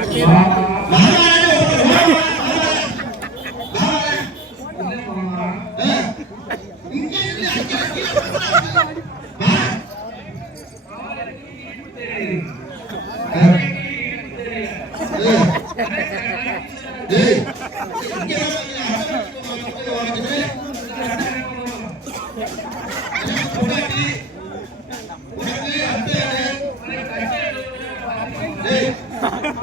எனக்கும்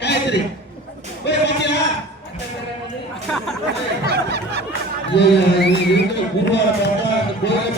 காயத்ரி போய் பாத்தீங்களா இருக்கிற குருவார பார்த்தா அந்த கோயிலை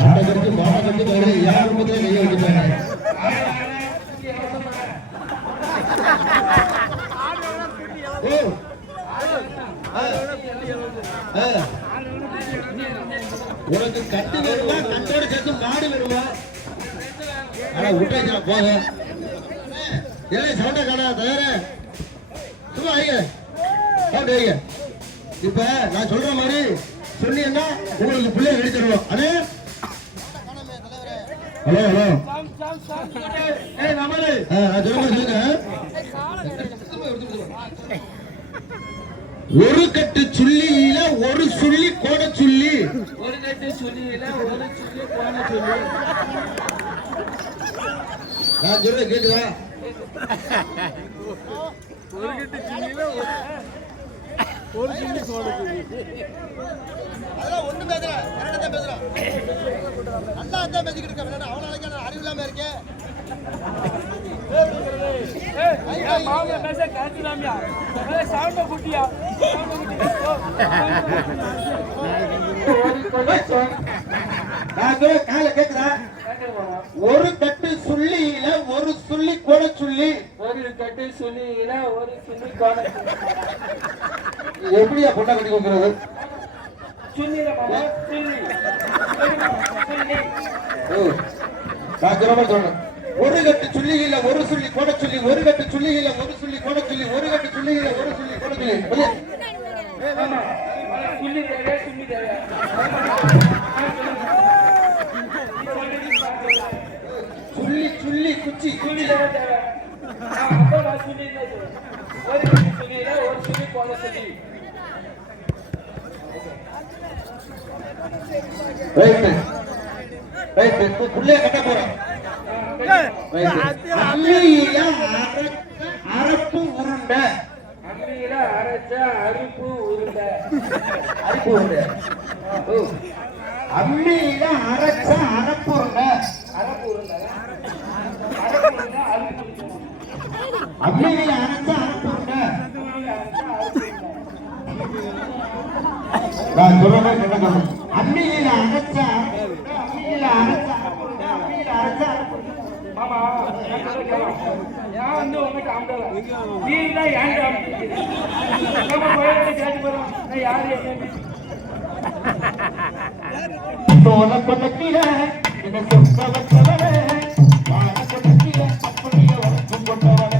ஆட்டத்திற்கு பாட்டத்திற்கு தவிர யார் குடும்பத்திலே கையை வச்சுட்டாங்க உனக்கு கட்டு வருவா கட்டோட சேர்த்து மாடு வருவா. ஆனா விட்டாச்சு போக. ஏன் சவுண்ட கடா தயார. சும்மா ஐயா சவுண்ட் ஐய இப்ப நான் சொல்ற மாதிரி சொன்னீங்கன்னா உங்களுக்கு பிள்ளைய ரெடி அது ஹலோ ஹலோ. ஏய் நம்மளே நான் சொல்ற சொல்லுங்க. ஒரு கட்டு சுள்ளியில ஒரு சுள்ளி கோட சுள்ளி ஒரு கட்டு சொல்லியில ஒரு சொல்லி போன சொல்லி. நான் சொல்றது கேக்குதா? ஒரு கட்டு சொல்லியில ஒரு சொல்லி போன சொல்லி. அதெல்லாம் ஒண்ணும் பேசுற. கரெக்டா தான் பேசுறான் நல்லா தான் பேசிக்கிட்டு இருக்க. விளையாட அவன அழைக்க மாமா பேச காத்துலாமியா சவுண்ட குட்டியா? நான் சொல்ற கால கேக்குதா ஒரு கட்டு சுள்ளியில ஒரு சுள்ளி கோட சுள்ளி ஒரு கட்டு சொல்லியில ஒரு சொல்லி போன எப்படியா பொண்ணை கட்டி கொடுக்கறது? சொல்லி. சொல்லி ஒரு கட்டு சுள்ளியில ஒரு சுள்ளி கோட சுள்ளி ஒரு கட்டு சுள்ளியில ஒரு சுள்ளி கோட சுள்ளி ஒரு கட்டு சுள்ளியில ஒரு சுள்ளி கோட சுள்ளி சொல்லி சொல்லி சுள்ளி சுள்ளி குச்சி சொல்லி சொல்லி ஒரு சொல்லியில ஒரு சொல்லி போன சொல்லி ரைட்டு. ரைட்டு. இப்போ புள்ளைய கட்ட போறேன். அரப்பு உருண்டை அம்மியில அரைச்ச அரிப்பு உருண்டை. அரப்பு உருண்டை. அம்மியில அரைச்ச அரப்பு உருண்டை. அரப்பு உருண்டை. அரப்பு உருண்டை அரிப்பு அம்மியில அரைச்சா நான் சொல்ற மாதிரி சொல்ல சொல்றேன் அம்மியில அரைச்சா அம்மியில அரைச்சா அம்மியில அரைச்சா மாமா ஆமா. நான் வந்து உனக்கு அம்பல நீ தான் என்ன தோல கொண்டத்தில வாழ கொண்டத்தில அப்படியே வளர்க்கும் கொண்டவன்.